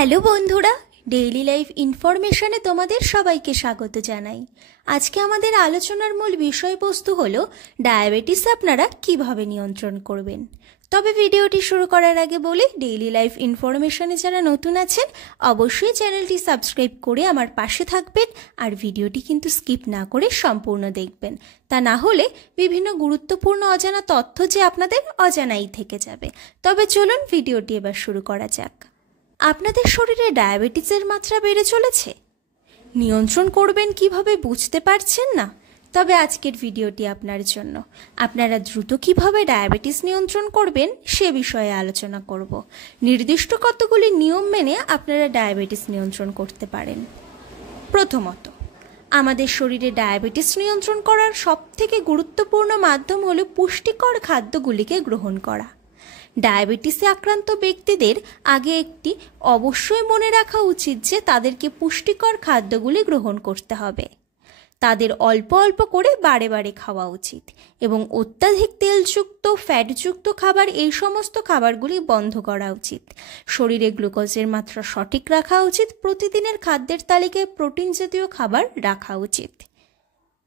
Hello বন্ধুরা, daily life ইনফরমেশনে তোমাদের সবাইকে স্বাগত জানাই। আজকে আমাদের আলোচনার মূল বিষয়বস্তু হলো ডায়াবেটিস আপনারা কিভাবে নিয়ন্ত্রণ করবেন। তবে ভিডিওটি শুরু করার আগে বলি, ডেইলি লাইফ ইনফরমেশনে যারা নতুন আছেন অবশ্যই চ্যানেলটি সাবস্ক্রাইব করে আমার পাশে থাকবেন, আর ভিডিওটি কিন্তু স্কিপ না করে সম্পূর্ণ দেখবেন। তা না হলে বিভিন্ন গুরুত্বপূর্ণ অজানা তথ্য যে আপনাদের অজানাই থেকে যাবে। তবে চলুন ভিডিওটি এবার শুরু করা যাক। আপনাদের শরীরে ডায়াবেটিসের মাত্রা বেড়ে চলেছে, নিয়ন্ত্রণ করবেন কিভাবে বুঝতে পারছেন না? তবে আজকের ভিডিওটি আপনার জন্য। আপনারা দ্রুত কিভাবে ডায়াবেটিস নিয়ন্ত্রণ করবেন সে বিষয়ে আলোচনা করব। নির্দিষ্ট কতগুলি নিয়ম মেনে আপনারা ডায়াবেটিস নিয়ন্ত্রণ করতে পারেন। প্রথমত, আমাদের শরীরে ডায়াবেটিস নিয়ন্ত্রণ করার সবথেকে গুরুত্বপূর্ণ মাধ্যম হলো পুষ্টিকর খাদ্যগুলিকে গ্রহণ করা। ডায়াবেটিসে আক্রান্ত ব্যক্তিদের আগে একটি অবশ্যই মনে রাখা উচিত যে তাদেরকে পুষ্টিকর খাদ্যগুলি গ্রহণ করতে হবে। তাদের অল্প অল্প করে বারে বারে খাওয়া উচিত এবং অত্যাধিক তেলযুক্ত ফ্যাটযুক্ত খাবার এই সমস্ত খাবারগুলি বন্ধ করা উচিত। শরীরে গ্লুকোজের মাত্রা সঠিক রাখা উচিত। প্রতিদিনের খাদ্যের তালিকায় প্রোটিন জাতীয় খাবার রাখা উচিত।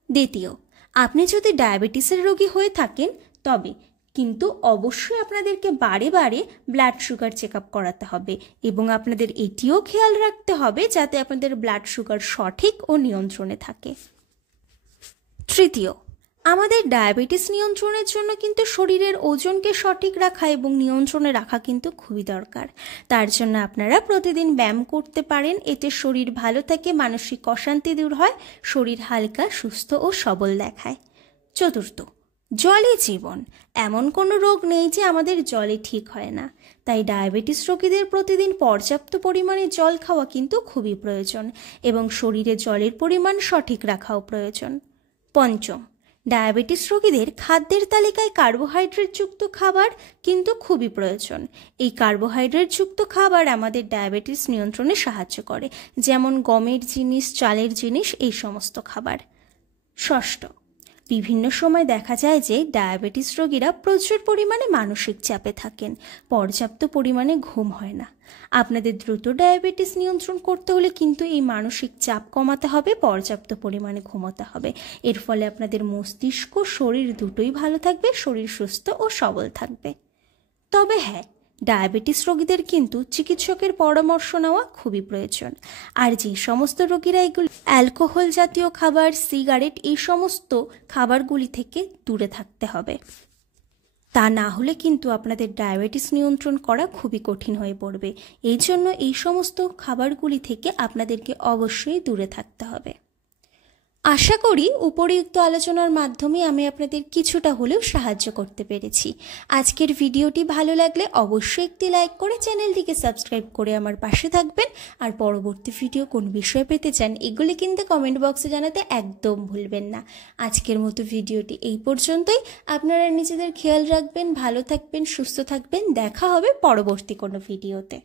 দ্বিতীয়, আপনি যদি ডায়াবেটিসের রোগী হয়ে থাকেন তবে কিন্তু অবশ্যই আপনাদেরকে বারে বারে ব্লাড সুগার চেক আপ করাতে হবে এবং আপনাদের এটিও খেয়াল রাখতে হবে যাতে আপনাদের ব্লাড সুগার সঠিক ও নিয়ন্ত্রণে থাকে। তৃতীয়, আমাদের ডায়াবেটিস নিয়ন্ত্রণের জন্য কিন্তু শরীরের ওজনকে সঠিক রাখা এবং নিয়ন্ত্রণে রাখা কিন্তু খুবই দরকার। তার জন্য আপনারা প্রতিদিন ব্যায়াম করতে পারেন। এতে শরীর ভালো থাকে, মানসিক অশান্তি দূর হয়, শরীর হালকা সুস্থ ও সবল দেখায়। চতুর্থ, জলই জীবন। এমন কোনো রোগ নেই যে আমাদের জলে ঠিক হয় না। তাই ডায়াবেটিস রোগীদের প্রতিদিন পর্যাপ্ত পরিমাণে জল খাওয়া কিন্তু খুবই প্রয়োজন এবং শরীরে জলের পরিমাণ সঠিক রাখাও প্রয়োজন। পঞ্চম, ডায়াবেটিস রোগীদের খাদ্যের তালিকায় কার্বোহাইড্রেটযুক্ত খাবার কিন্তু খুবই প্রয়োজন। এই কার্বোহাইড্রেটযুক্ত খাবার আমাদের ডায়াবেটিস নিয়ন্ত্রণে সাহায্য করে, যেমন গমের জিনিস, চালের জিনিস, এই সমস্ত খাবার। ষষ্ঠ, বিভিন্ন সময় দেখা যায় যে ডায়াবেটিস রোগীরা প্রচুর পরিমাণে মানসিক চাপে থাকেন, পর্যাপ্ত পরিমাণে ঘুম হয় না। আপনাদের দ্রুত ডায়াবেটিস নিয়ন্ত্রণ করতে হলে কিন্তু এই মানসিক চাপ কমাতে হবে, পর্যাপ্ত পরিমাণে ঘুমোতে হবে। এর ফলে আপনাদের মস্তিষ্ক শরীর দুটোই ভালো থাকবে, শরীর সুস্থ ও সবল থাকবে। তবে হ্যাঁ, ডায়াবেটিস রোগীদের কিন্তু চিকিৎসকের পরামর্শ নেওয়া খুবই প্রয়োজন। আর যে সমস্ত রোগীরা এগুলো অ্যালকোহল জাতীয় খাবার, সিগারেট, এই সমস্ত খাবারগুলি থেকে দূরে থাকতে হবে। তা না হলে কিন্তু আপনাদের ডায়াবেটিস নিয়ন্ত্রণ করা খুবই কঠিন হয়ে পড়বে। এই জন্য এই সমস্ত খাবারগুলি থেকে আপনাদেরকে অবশ্যই দূরে থাকতে হবে। আশা করি উপরিউক্ত আলোচনার মাধ্যমে আমি আপনাদের কিছুটা হলেও সাহায্য করতে পেরেছি। আজকের ভিডিওটি ভালো লাগলে অবশ্যই একটি লাইক করে চ্যানেলটিকে সাবস্ক্রাইব করে আমার পাশে থাকবেন। আর পরবর্তী ভিডিও কোন বিষয়ে পেতে চান এগুলি কিন্তু কমেন্ট বক্সে জানাতে একদম ভুলবেন না। আজকের মতো ভিডিওটি এই পর্যন্তই। আপনারা নিজেদের খেয়াল রাখবেন, ভালো থাকবেন, সুস্থ থাকবেন। দেখা হবে পরবর্তী কোনো ভিডিওতে।